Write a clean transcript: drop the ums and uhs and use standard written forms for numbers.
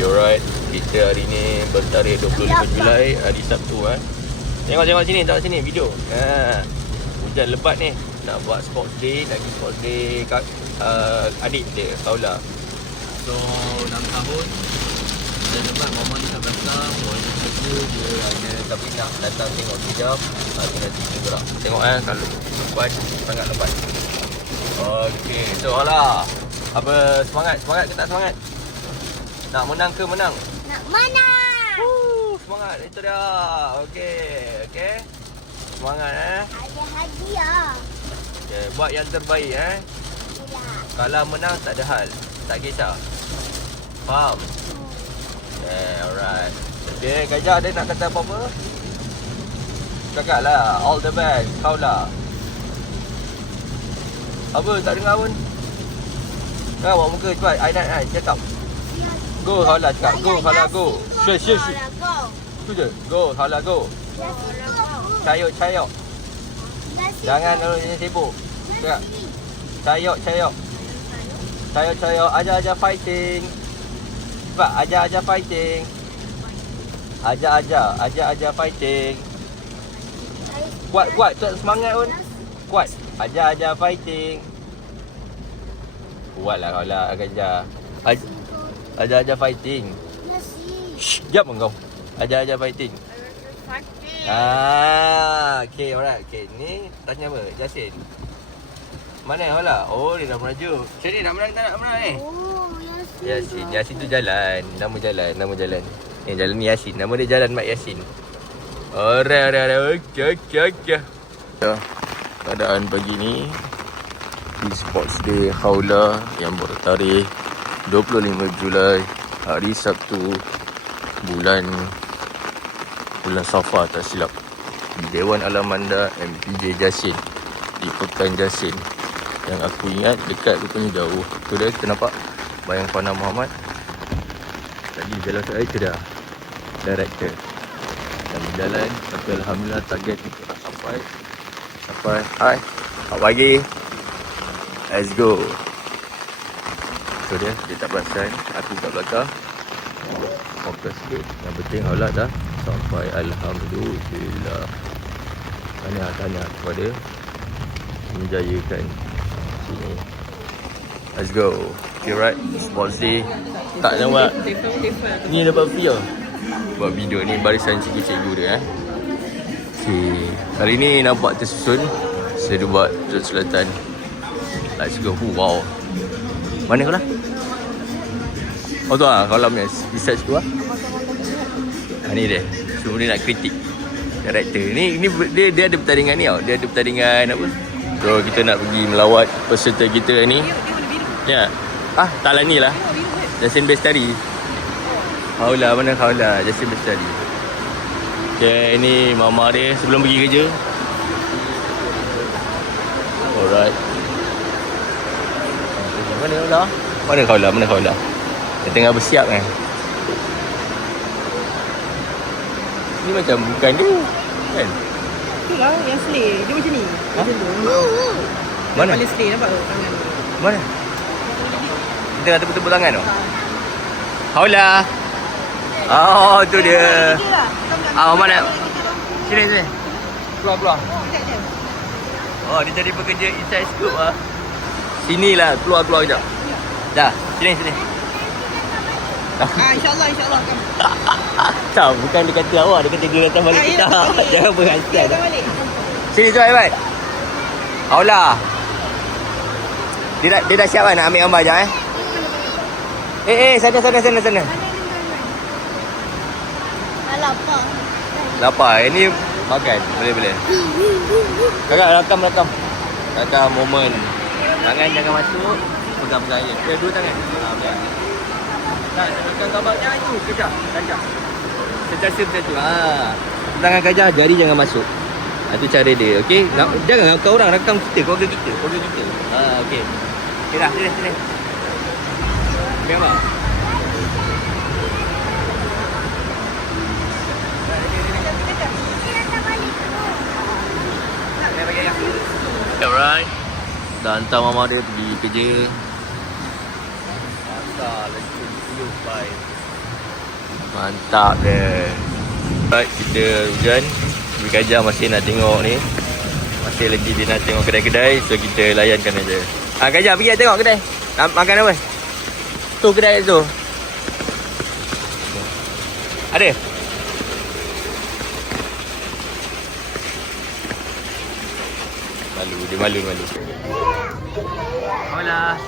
Okay, alright. Kita hari ni bertarikh 25 Julai, hari Sabtu. Tengok sini, tengok sini video. Hujan lebat ni. Nak buat sports day, lagi sports day kat adik dia, Kaula. So 6 tahun. Hujan lebat, mama ni tak besar. Mama ni dia ada tapi nak datang tengok sekejap. Nanti kita gerak. Tengok kalau lebat, sangat lebat. Okay, so Kaula. Apa semangat ke tak semangat? Nak menang ke menang? Nak menang. Semangat itu dia. Okey. Semangat Ada hadiah. Okay, buat yang terbaik Ya. Kalau menang tak ada hal. Tak kisah. Faham? Alright. Okay, Gajah ada nak kata apa-apa? Cakaplah. All the best. Kau lah. Apa tak dengar pun? Kau buat muka cepat. I cakap. Go, Hala cakap. Go, Hala go. Shoot. Tu je. Go, Hala go. Cayok. Jangan kalau ni sibuk. Cakap. Cayok. Ajar fighting. Cepat, ajar fighting. Ajar fighting. Kuat, tak semangat pun. Kuat. Ajar fighting. Kuatlah kau lah, Gajah. Ajar fighting. Shh, diam kau. Ajar fighting. Okay, alright. Okay, ni tanya apa? Jasin. Mana Hala? Oh, dia dah merajuk. Macam ni nak menang tak nak menang ni? Oh, Yasin tu jalan. Nama jalan. Jalan ni Yasin. Nama dia Jalan Mat Yasin. Alright. Okay. Keadaan pagi ni di Sports Day Kaula yang bertarikh 25 Julai, hari Sabtu, bulan Safar tak silap, di Dewan Alamanda MPJ Jasin, di Pekan Jasin. Yang aku ingat dekat rupanya jauh. Tu dia, kita nampak Bayang Fana Muhammad. Tadi jalan saya tu dah director dan berjalan, tapi alhamdulillah target untuk nak sampai. Hai, selamat pagi. Let's go. So dia tak perasan aku kat belakang. Fokus sikit. Yang penting Hala dah sampai, alhamdulillah. Tanya kepada menjayakan sini. Let's go. Okay, right. Sports day. Tak nampak. Ni dapat video. Buat video ni barisan cikgu-cikgu dia. Okay. Kali ni nampak tersusun. Saya buat selatan. Let's go. Wow. Mana kau lah? Oh tu lah. Kalau punya research tu lah. Ni dia. So dia nak kritik director. Ni dia ada pertandingan ni tau. Dia ada pertandingan apa? So kita nak pergi melawat peserta kita ni. Ya. Tak lah ni lah. Jasin Bestari. Kaula, mana Kaula? Jasin Bestari. Okay, ni mama dia sebelum pergi kerja. Alright. Mana Kaula? Dia tengah bersiap kan. Ni macam bukan dia kan? Itulah yang slay. Dia macam ni. Macam tu. Mana? Paling slay nampak tu tangan. Mana? Kita nak tepuk-tepuk tangan tu? Kaula. Oh, tu dia. Mana? Sini. Keluar. Oh, dia jadi pekerja inside scoop ah. Sinilah, keluar kejap. Dah, sini. InsyaAllah. Tak, bukan dia kata awak, dia kata dia datang balik kita. Jangan berhasian. Sini tu Aiman. Aula. Dia dah siap kan nak ambil gambar jap sana. Lapar. Ini makan. Boleh. Kakak rakam. Rakam momen. Tangan jangan masuk. Pegang je. Dua tangan. Boleh. Tak, rakam gambarnya itu. Kejap. Sentiasa macam tu. Tangan Gajah, jari jangan masuk. Itu cara dia. Okey. Jangan kau orang rakam kita, keluarga kita. Okey. Okey dah, sini. Okey apa? Alright. Dah hantar mama dia pergi kerja. Asal lagi 10 baik. Mantap dia. Alright, kita hujan. Ibu Kajah masih nak tengok ni. Masih lagi dia nak tengok kedai-kedai. So kita layankan aja. Kajah pergi tengok kedai. Nak makan apa? Tu kedai tu. Ada? Malu, dia malu. Hola.